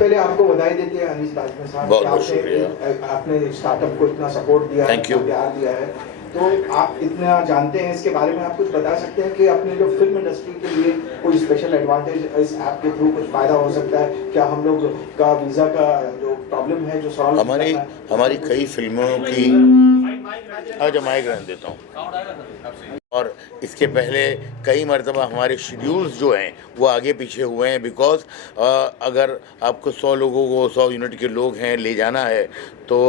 पहले आपको बधाई देते हैं अनीस बाजवा साहब, बहुत बहुत शुक्रिया। आपने स्टार्टअप को इतना सपोर्ट दिया, थैंक यू, प्यार दिया है, तो आप इतना जानते हैं इसके बारे में, आप कुछ बता सकते हैं कि अपनी जो फिल्म इंडस्ट्री के लिए कोई स्पेशल एडवांटेज इस ऐप के थ्रू कुछ फायदा हो सकता है क्या? हम लोग का वीजा का जो प्रॉब्लम है जो सॉल्व हमारी कई फिल्मों की आज माइक रहने देता हूँ, और इसके पहले कई मरतबा हमारे शेड्यूल्स जो हैं वो आगे पीछे हुए हैं, बिकॉज अगर आपको 100 लोगों को 100 यूनिट के लोग हैं ले जाना है तो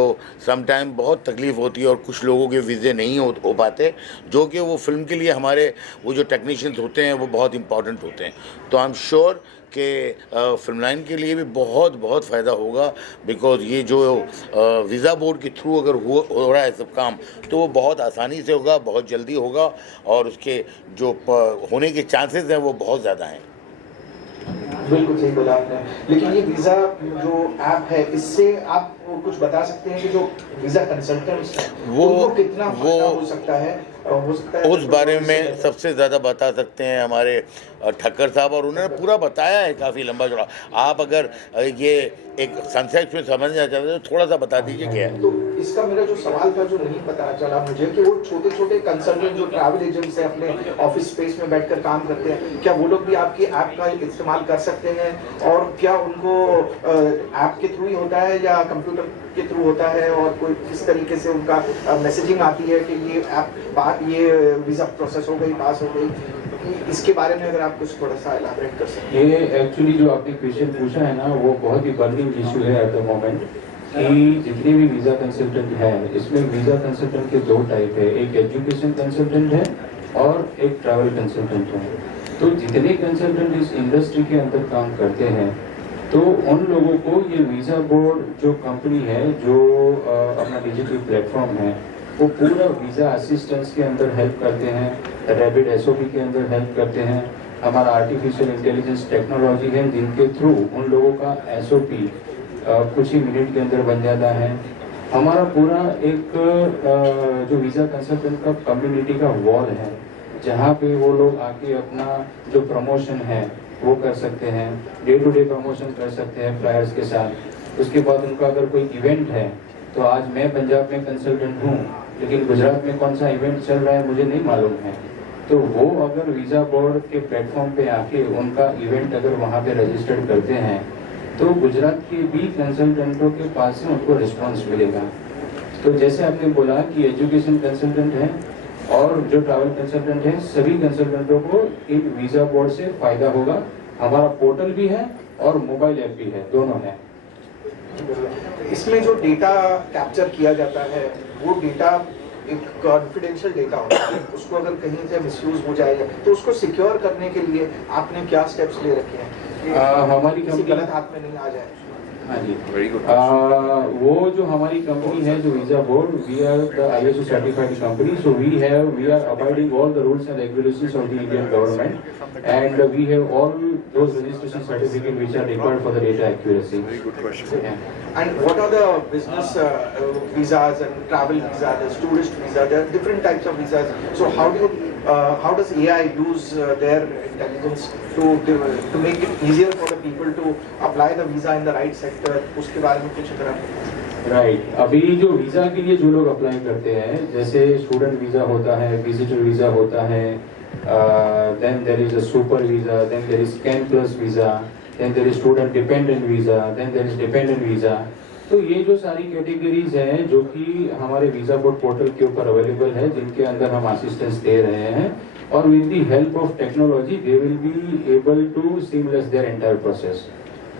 सम टाइम बहुत तकलीफ़ होती है और कुछ लोगों के वीज़े नहीं हो पाते, जो कि वो फिल्म के लिए हमारे वो जो टेक्नीशियंस होते हैं वो बहुत इंपॉर्टेंट होते हैं। तो आई एम श्योर कि फिल्म लाइन के लिए भी बहुत बहुत फ़ायदा होगा, बिकॉज ये जो वीज़ा बोर्ड के थ्रू अगर हो रहा है सब काम तो वो बहुत आसानी से होगा, बहुत जल्दी होगा, और उसके जो होने के चांसेस हैं वो बहुत ज़्यादा हैं। बिल्कुल सही बोला आपने, लेकिन ये वीज़ा जो ऐप है इससे आप कुछ बता सकते हैं कि जो वीज़ा कंसल्टेंट्स हैं वो कितना फायदा हो सकता है? उस बारे में सबसे ज़्यादा बता सकते हैं हमारे ठक्कर साहब, और उन्होंने पूरा बताया है काफ़ी लंबा चौड़ा। आप अगर ये एक संक्षेप में समझना चाहते हैं तो थोड़ा सा बता दीजिए क्या है। तो इसका मेरा जो सवाल था जो नहीं पता चला मुझे कि वो छोटे छोटे कंसल्टेंट जो ट्रैवल एजेंट्स हैं अपने ऑफिस स्पेस में बैठकर काम करते हैं, क्या वो लोग भी आपकी ऐप का इस्तेमाल कर सकते हैं? और क्या उनको ऐप के थ्रू ही होता है या कंप्यूटर के थ्रू होता है, और कोई किस तरीके से उनका मैसेजिंग आती है कि ये ऐप ये वीज़ा प्रोसेस हो गई, पास हो गई? इसके बारे में अगर आप कुछ थोड़ा सा एलाबोरेट कर सकते हैं। ये एक्चुअली जो आपने क्वेश्चन पूछा है ना वो बहुत ही बर्निंग इशू है एट द मोमेंट, कि जितने भी वीज़ा कंसल्टेंट है इसमें वीज़ा कंसल्टेंट के दो टाइप है, एक एजुकेशन कंसल्टेंट है और एक ट्रैवल कंसल्टेंट है। तो जितने कंसल्टेंट इस इंडस्ट्री के अंदर काम करते हैं तो उन लोगों को ये वीज़ा बोर्ड जो कंपनी है जो अपना डिजिटल प्लेटफॉर्म है वो पूरा वीज़ा असिस्टेंस के अंदर हेल्प करते हैं, रैपिड एसओपी के अंदर हेल्प करते हैं। हमारा आर्टिफिशियल इंटेलिजेंस टेक्नोलॉजी है जिनके थ्रू उन लोगों का एसओपी कुछ ही मिनट के अंदर बन जाता है। हमारा पूरा एक जो वीज़ा कंसल्टेंट का कम्युनिटी का वॉल है जहाँ पे वो लोग आके अपना जो प्रमोशन है वो कर सकते हैं, डे टू डे प्रमोशन कर सकते हैं फ्लायर्स के साथ। उसके बाद उनका अगर कोई इवेंट है तो आज मैं पंजाब में कंसल्टेंट हूँ लेकिन गुजरात में कौन सा इवेंट चल रहा है मुझे नहीं मालूम है, तो वो अगर वीज़ा बोर्ड के प्लेटफॉर्म पे आके उनका इवेंट अगर वहाँ पे रजिस्टर्ड करते हैं तो गुजरात के भी कंसल्टेंटों के पास से उनको रिस्पांस मिलेगा। तो जैसे आपने बोला कि एजुकेशन कंसल्टेंट है और जो ट्रैवल कंसल्टेंट है सभी कंसल्टेंटों को इन वीज़ा बोर्ड से फायदा होगा। हमारा पोर्टल भी है और मोबाइल ऐप भी है, दोनों है। इसमें जो डेटा कैप्चर किया जाता है वो डेटा एक कॉन्फिडेंशियल डेटा होता है, उसको अगर कहीं से मिसयूज हो जाएगा तो उसको सिक्योर करने के लिए आपने क्या स्टेप्स ले रखे हैं हमारी किसी गलत हाथ में नहीं आ जाए? हाँ जी, वो जो हमारी कंपनी है जो visa board, we are the ISO certified company, so we are abiding all the rules and regulations of the Indian government and we have all those registration certificate which are required for the data accuracy. Very good question. And what are the business visas and travel visa, the tourist visa? There are different types of visas. So how does AI use their intelligence to make it easier for the people to apply the visa in the right sector? उसके बारे में कुछ अगर आप right, अभी जो visa के लिए जो लोग अप्लाई करते हैं जैसे स्टूडेंट वीज़ा होता है, विजिटर वीज़ा होता है, then there is a super visa, then there is scan plus visa, then there is student dependent visa, then there is dependent visa। तो ये जो सारी कैटेगरीज हैं जो कि हमारे वीज़ा बोर्ड पोर्टल के ऊपर अवेलेबल है जिनके अंदर हम असिस्टेंस दे रहे हैं और with the help of technology they will be able to seamless their entire process.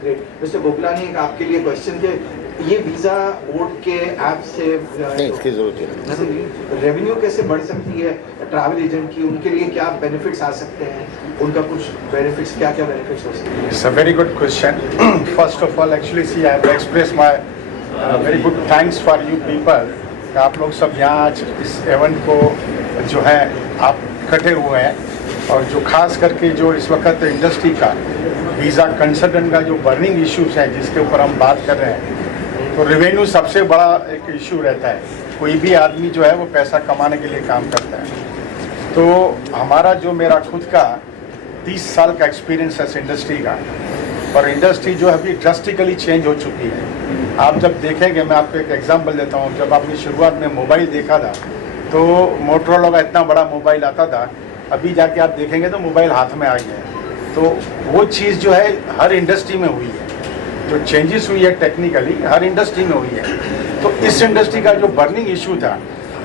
Great. Mister Gopalani, एक आपके लिए क्वेश्चन थे, ये वीज़ा बोर्ड के ऐप से नहीं इसकी जरूरत है, रेवेन्यू कैसे बढ़ सकती है ट्रैवल एजेंट की? उनके लिए क्या बेनिफिट्स आ सकते हैं? उनका कुछ बेनिफिट्स, क्या क्या बेनिफिट्स हो सकते हैं? It's a very good question. First of all, actually, see, I have expressed my very good thanks for you people. कि आप लोग सब यहाँ आज इस इवेंट को जो है आप इकट्ठे हुए हैं और जो खास करके जो इस वक्त इंडस्ट्री का वीज़ा कंसल्टेंट का जो बर्निंग इश्यूज है जिसके ऊपर हम बात कर रहे हैं, तो रेवेन्यू सबसे बड़ा एक इशू रहता है। कोई भी आदमी जो है वो पैसा कमाने के लिए काम करता है। तो हमारा जो मेरा खुद का 30 साल का एक्सपीरियंस है इस इंडस्ट्री का, और इंडस्ट्री जो है अभी ड्रास्टिकली चेंज हो चुकी है। आप जब देखेंगे, मैं आपको एक एग्जांपल देता हूँ, जब आपने शुरुआत में मोबाइल देखा था तो मोटरोला का इतना बड़ा मोबाइल आता था, अभी जाके आप देखेंगे तो मोबाइल हाथ में आ गया है। तो वो चीज़ जो है हर इंडस्ट्री में हुई है, जो चेंजेस हुई है टेक्निकली हर इंडस्ट्री में हुई है। तो इस इंडस्ट्री का जो बर्निंग इशू था,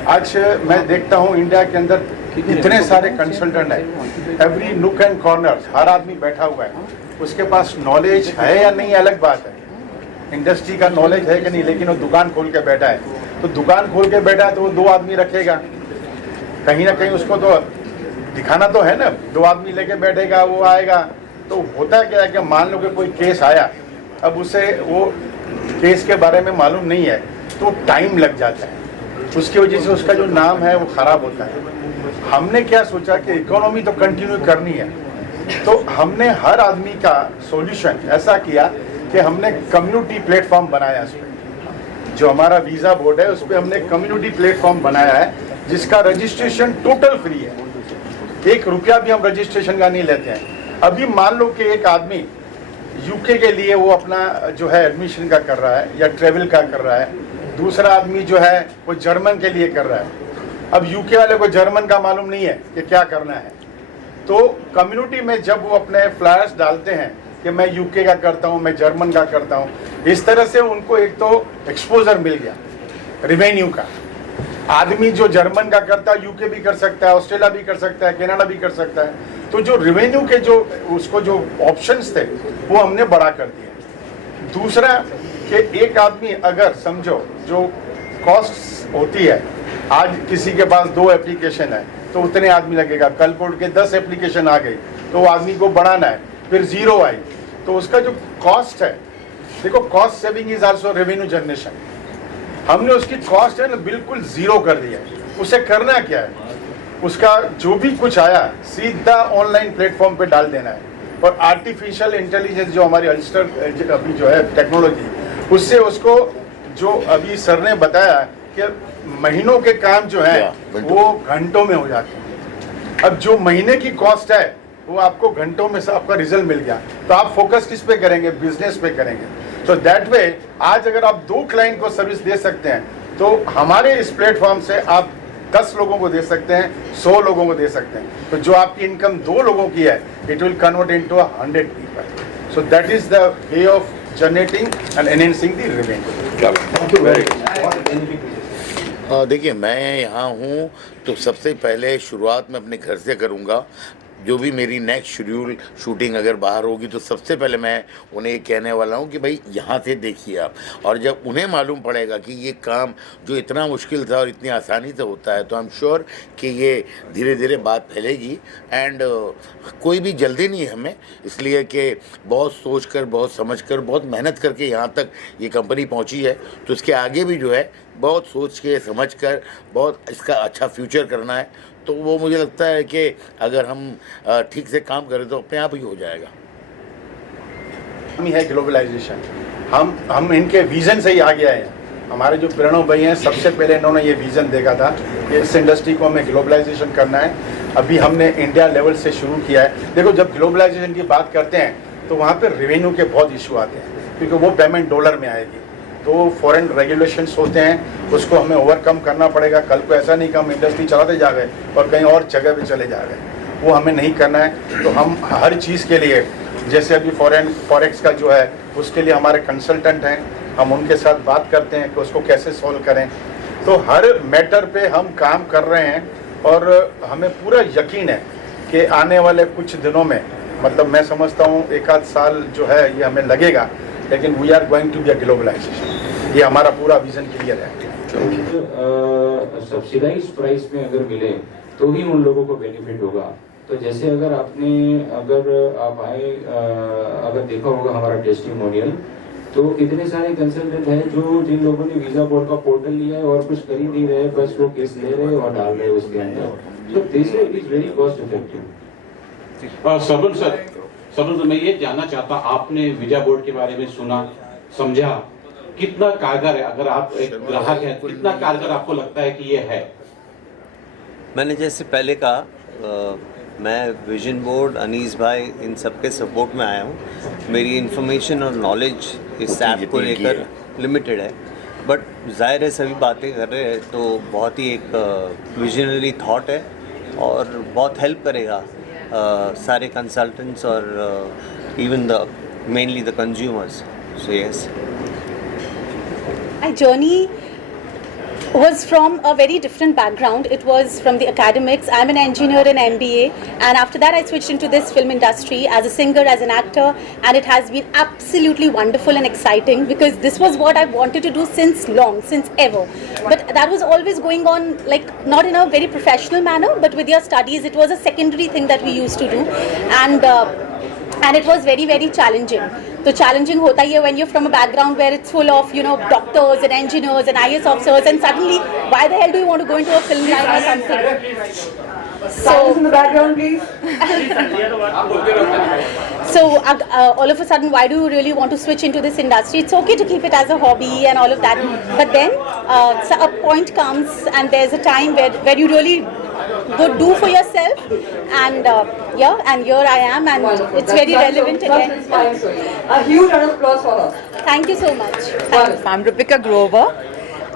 आज मैं देखता हूँ इंडिया के अंदर इतने सारे कंसल्टेंट हैं, एवरी नुक एंड कॉर्नर हर आदमी बैठा हुआ है, उसके पास नॉलेज है या नहीं अलग बात है, इंडस्ट्री का नॉलेज है कि नहीं, लेकिन वो दुकान खोल के बैठा है। तो दुकान खोल के बैठा है तो वो 2 आदमी रखेगा, कहीं ना कहीं उसको तो दिखाना तो है ना, 2 आदमी लेके बैठेगा, वो आएगा। तो होता क्या है कि मान लो कि कोई केस आया, अब उसे वो केस के बारे में मालूम नहीं है तो टाइम लग जाता है, उसकी वजह से उसका जो नाम है वो खराब होता है। हमने क्या सोचा कि इकोनॉमी तो कंटिन्यू करनी है, तो हमने हर आदमी का सॉल्यूशन ऐसा किया कि हमने कम्युनिटी प्लेटफॉर्म बनाया। उस पर जो हमारा वीज़ा बोर्ड है उस पर हमने कम्युनिटी प्लेटफॉर्म बनाया है, जिसका रजिस्ट्रेशन टोटल फ्री है, 1 रुपया भी हम रजिस्ट्रेशन का नहीं लेते हैं। अभी मान लो कि एक आदमी यूके के लिए वो अपना जो है एडमिशन का कर रहा है या ट्रेवल का कर रहा है, दूसरा आदमी जो है वो जर्मन के लिए कर रहा है। अब यूके वाले को जर्मन का मालूम नहीं है कि क्या करना है, तो कम्युनिटी में जब वो अपने फ्लायर्स डालते हैं कि मैं यूके का करता हूँ, मैं जर्मन का करता हूँ, इस तरह से उनको एक तो एक्सपोजर मिल गया रेवेन्यू का। आदमी जो जर्मन का करता है यूके भी कर सकता है, ऑस्ट्रेलिया भी कर सकता है, कनाडा भी कर सकता है। तो जो रेवेन्यू के जो उसको जो ऑप्शंस थे वो हमने बड़ा कर दिया। दूसरा कि एक आदमी अगर समझो जो कॉस्ट होती है, आज किसी के पास 2 एप्लीकेशन है तो उतने आदमी लगेगा, कल को के 10 एप्लीकेशन आ गई तो आदमी को बढ़ाना है, फिर 0 आई तो उसका जो कॉस्ट है, देखो cost saving is also revenue generation. हमने उसकी कॉस्ट है ना बिल्कुल 0 कर दिया। उसे करना क्या है, उसका जो भी कुछ आया सीधा ऑनलाइन प्लेटफॉर्म पे डाल देना है, और आर्टिफिशियल इंटेलिजेंस जो हमारी अल्स्टर अभी जो है टेक्नोलॉजी, उससे उसको जो अभी सर ने बताया कि महीनों के काम जो है वो घंटों में हो जाते हैं। अब जो महीने की कॉस्ट है वो आपको घंटों में से आपका रिजल्ट मिल गया, तो आप फोकस किस पे करेंगे, बिजनेस पे करेंगे। तो दैट वे आज अगर आप 2 क्लाइंट को सर्विस दे सकते हैं तो हमारे इस प्लेटफॉर्म से आप 10 लोगों को दे सकते हैं, 100 लोगों को दे सकते हैं। तो जो आपकी इनकम 2 लोगों की है, it will convert into 100 people. So that is the way of generating and enhancing the revenue. Thank you very much. देखिए, मैं यहाँ हूँ तो सबसे पहले शुरुआत में अपने घर से करूँगा। जो भी मेरी नेक्स्ट शेड्यूल शूटिंग अगर बाहर होगी तो सबसे पहले मैं उन्हें ये कहने वाला हूँ कि भाई यहाँ से देखिए आप, और जब उन्हें मालूम पड़ेगा कि ये काम जो इतना मुश्किल था और इतनी आसानी से होता है, तो आई एम श्योर कि ये धीरे धीरे बात फैलेगी। एंड कोई भी जल्दी नहीं है हमें, इसलिए कि बहुत सोच कर, बहुत समझ कर, बहुत मेहनत करके यहाँ तक ये कंपनी पहुँची है। तो इसके आगे भी जो है बहुत सोच के समझ कर बहुत इसका अच्छा फ्यूचर करना है। तो वो मुझे लगता है कि अगर हम ठीक से काम करें तो अपने आप ही हो जाएगा। हम है ग्लोबलाइजेशन, हम इनके विजन से ही आगे आए हैं। हमारे जो प्रणव भाई हैं, सबसे पहले इन्होंने ये विजन देखा था कि इस इंडस्ट्री को हमें ग्लोबलाइजेशन करना है। अभी हमने इंडिया लेवल से शुरू किया है। देखो, जब ग्लोबलाइजेशन की बात करते हैं तो वहाँ पर रेवेन्यू के बहुत इशू आते हैं, क्योंकि वो पेमेंट डॉलर में आएगी, तो फॉरेन रेगुलेशंस होते हैं, उसको हमें ओवरकम करना पड़ेगा। कल को ऐसा नहीं कि हम इंडस्ट्री चलाते जा गए और कहीं और जगह पे चले जा गए, वो हमें नहीं करना है। तो हम हर चीज़ के लिए, जैसे अभी फॉरेक्स का जो है उसके लिए हमारे कंसल्टेंट हैं, हम उनके साथ बात करते हैं कि उसको कैसे सॉल्व करें। तो हर मैटर पे हम काम कर रहे हैं और हमें पूरा यकीन है कि आने वाले कुछ दिनों में, मतलब मैं समझता हूँ 1 आध साल जो है ये हमें लगेगा, लेकिन we are going to be a globalization. ये हमारा पूरा विजन क्लियर है। सब्सिडाइज्ड प्राइस में अगर मिले तो ही उन लोगों को बेनिफिट होगा। तो जैसे अगर आप आए, अगर देखा होगा हमारा टेस्टिमोनियल, तो इतने सारे कंसल्टेंट हैं जो जिन लोगों ने वीजा बोर्ड का पोर्टल लिया है और कुछ कर ही नहीं रहे, बस वो केस ले रहे और डाल रहे उसके अंदर। तो this is very cost effective. सबल, मैं ये जानना चाहता, आपने वीजा बोर्ड के बारे में सुना, समझा, कितना कारगर है? अगर आप एक ग्राहक हैं, कितना कारगर आपको लगता है कि ये है? मैंने जैसे पहले कहा, मैं विजन बोर्ड, अनीस भाई, इन सब के सपोर्ट में आया हूँ। मेरी इन्फॉर्मेशन और नॉलेज इस ऐप को लेकर लिमिटेड है, बट ज़ाहिर है सभी बातें कर रहे हैं तो बहुत ही एक विजनरी थॉट है और बहुत हेल्प करेगा सारे कंसल्टेंट्स और even the mainly the consumers. So yes, My journey was from a very different background. It was from the academics. I'm an engineer in MBA, and after that I switched into this film industry as a singer, as an actor, and it has been absolutely wonderful and exciting because this was what I wanted to do since long, since ever. But that was always going on, like not in a very professional manner, but with your studies it was a secondary thing that we used to do, and it was very, very challenging. So challenging hota hi hai when you're from a background where it's full of, you know, doctors and engineers and IAS officers, and suddenly why the hell do you want to go into a film line or something? Silence in the background, please. So all of a sudden, why do you really want to switch into this industry? It's okay to keep it as a hobby and all of that, but then so a point comes and there's a time where you really do for yourself, and and here I am, and Wonderful. it's very relevant That's again. inspiring story. A huge round of applause for her. Thank you so much. Wonderful. I'm Rupika Grover,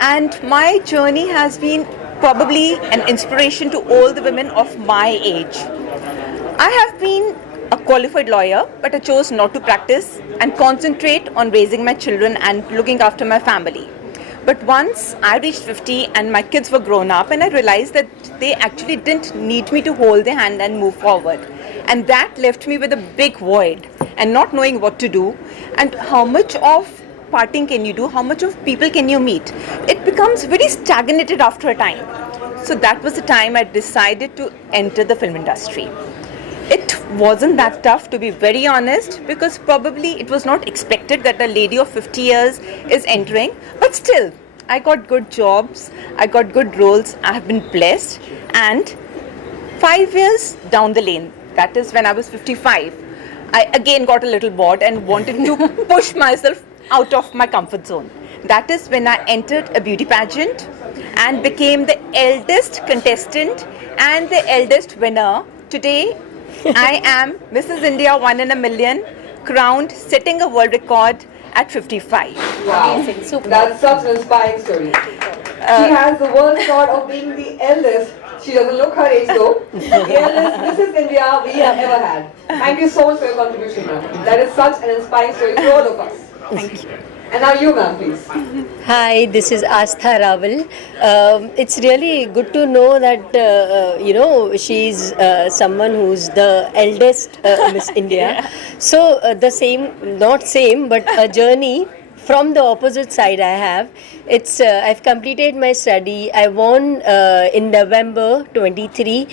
and my journey has been probably an inspiration to all the women of my age. I have been a qualified lawyer, but I chose not to practice and concentrate on raising my children and looking after my family. But once I reached 50 and my kids were grown up, and I realized that they actually didn't need me to hold their hand and move forward. And that left me with a big void and not knowing what to do, and how much of parting can you do, how much of people can you meet. It becomes very stagnated after a time. So that was the time I decided to enter the film industry. It wasn't that tough, to be very honest, because probably it was not expected that a lady of 50 years is entering, but still I got good jobs, I got good roles, I have been blessed. And 5 years down the lane, that is when I was 55, I again got a little bored and wanted to push myself out of my comfort zone. That is when I entered a beauty pageant and became the eldest contestant and the eldest winner. Today I am Mrs. India 1 in a million, crowned, setting a world record at 55. Wow. Amazing. Super. That's such an inspiring story. She has the world record of being the eldest. She doesn't look her age though. The eldest Mrs. India we have ever had. Thank you so much for your contribution, ma'am. That is such an inspiring story for all of us. Thank you. And now you, ma'am, please. Hi, this is Astha Raval. It's really good to know that she's someone who's the eldest Miss India. So the same, not same, but a journey from the opposite side I have. It's I've completed my study. I won in November 23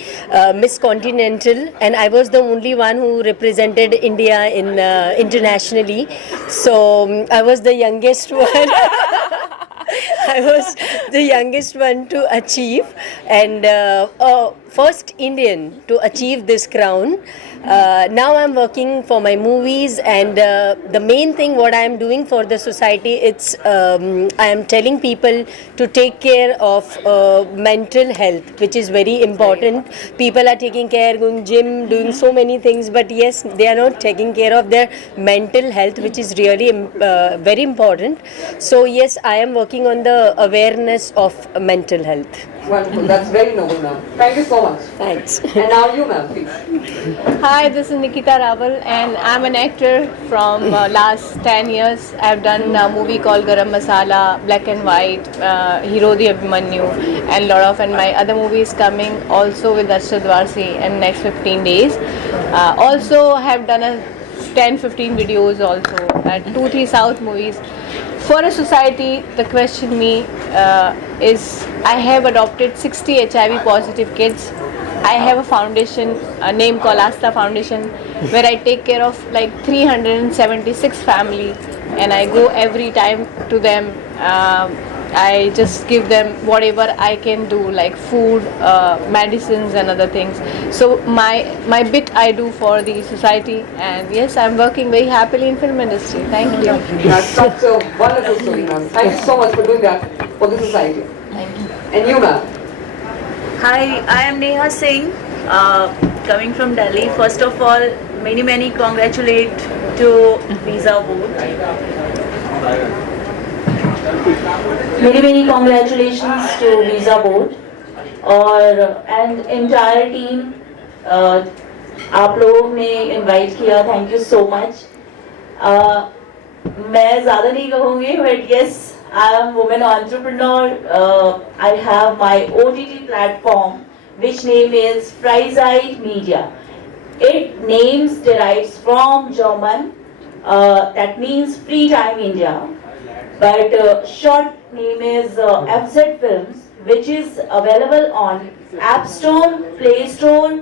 Miss Continental, and I was the only one who represented India in internationally. So I was the youngest one. I was the youngest one to achieve, and first Indian to achieve this crown. Now I'm working for my movies, and the main thing what I am doing for the society, it's I am telling people to take care of mental health, which is very important. People are taking care, going gym, doing so many things, but yes, they are not taking care of their mental health, which is really very important. So yes, I am working on the awareness of mental health. Wonderful. That's very noble, ma'am. Thank you so much. Thanks. And now you, ma'am, please. Hi, this is Nikita Raval, and I'm an actor from last 10 years. I've done a movie called Garam Masala, Black and White, Hero the Abhimanyu, and my other movies coming also with Ashad Warsi in next 15 days. Also have done a 10-15 videos also at 2-3 South movies. For a society, the question me is, I have adopted 60 HIV positive kids. I have a foundation, a name called Asta Foundation, where I take care of like 376 family, and I go every time to them. I just give them whatever I can do, like food, medicines and other things. So my bit I do for the society, and yes, I'm working very happily in film industry. Thank you. That's such a wonderful story, ma'am. Thank you so much for doing that for the society. Thank you. And you, ma'am. Hi, I am Neha Singh. coming from Delhi. First of all, many congratulate to Visa Board. Many congratulations to Visa Board और and entire team. आप लोगों ने invite किया, thank you so much. मैं ज़्यादा नहीं कहूँगी, but yes, I am woman entrepreneur. I have my OTT platform, which name is Freizeit Media. It names derives from German, that means Free Time India. But short name is FZ Films, which is available on App Store, Play Store,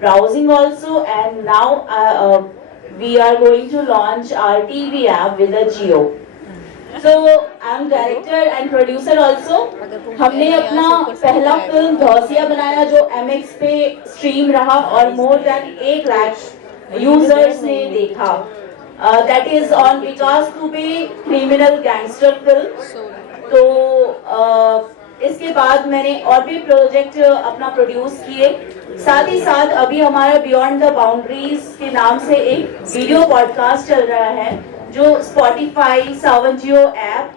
browsing also, and now we are going to launch our TV app with a Jio. So I am director and producer also. हमने अपना पहला film धौसिया बनाया जो MX पे stream रहा और more than 1 lakh users ने देखा. That is on Vikas Dubey criminal gangster film. तो इसके बाद मैंने और भी प्रोजेक्ट अपना प्रोड्यूस किए. साथ ही साथ अभी हमारा बियॉन्ड द बाउंड्रीज के नाम से एक वीडियो पॉडकास्ट चल रहा है जो Spotify, Saavn Jio app,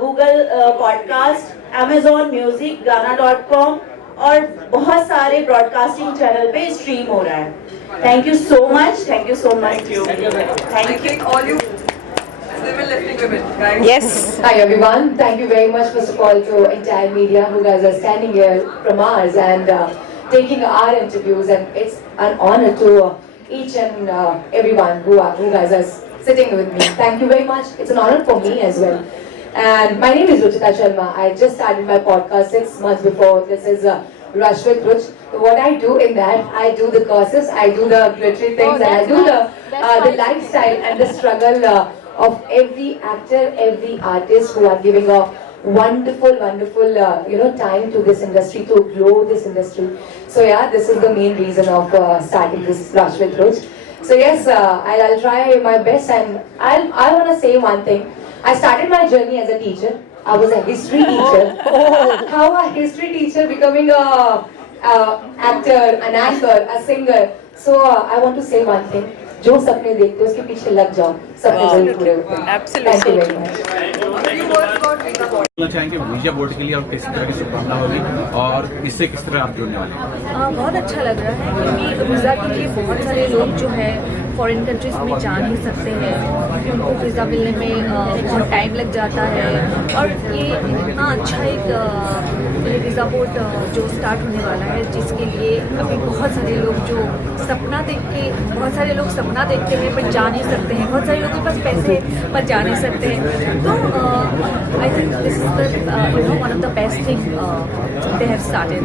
Google podcast, Amazon music, गाना.com और बहुत सारे ब्रॉडकास्टिंग चैनल पे स्ट्रीम हो रहा है. Thank you so much. Thank you so much. Thank you all you women lifting women, guys. Yes. Hi everyone. Thank you very much first of all to entire media who guys are standing here from ours and taking our interviews, and it's an honor to each and everyone who guys are sitting with me. Thank you very much. It's an honor for me as well. And my name is Ruchita Sharma. I just started my podcast 6 months before. This is Rush with Ruch. What I do in that, I do the courses, I do the glittery things, and I do the lifestyle and the struggle of every actor, every artist who are giving a wonderful time to this industry, to grow this industry. So yeah, this is the main reason of starting this Rush with Ruch. So yes, I'll try my best, and I want to say one thing. I started my journey as a teacher. I was a history teacher. How a history teacher becoming a actor, an anchor, a singer. So I want to say one thing. जो सपने देखते हो उसके पीछे लग जाओ, सपने जरूर पूरे होते हैं. Thank you very much. बोलना चाहेंगे वीजा बोर्ड के लिए और किस तरह की शुभकामना होगी और इससे किस तरह आप जुड़ने वाले हैं? बहुत अच्छा लग रहा है क्योंकि वीज़ा के लिए बहुत सारे लोग जो है फॉरेन कंट्रीज में जा नहीं सकते हैं, क्योंकि उनको वीज़ा मिलने में बहुत टाइम लग जाता है. और ये इतना अच्छा एक वीज़ा बोर्ड जो स्टार्ट होने वाला है, जिसके लिए अभी बहुत सारे लोग जो सपना देखते हैं पर जा नहीं सकते हैं. बहुत सारे लोगों के पास पैसे पर जा नहीं सकते हैं. तो I think this is the one of the best thing they have started.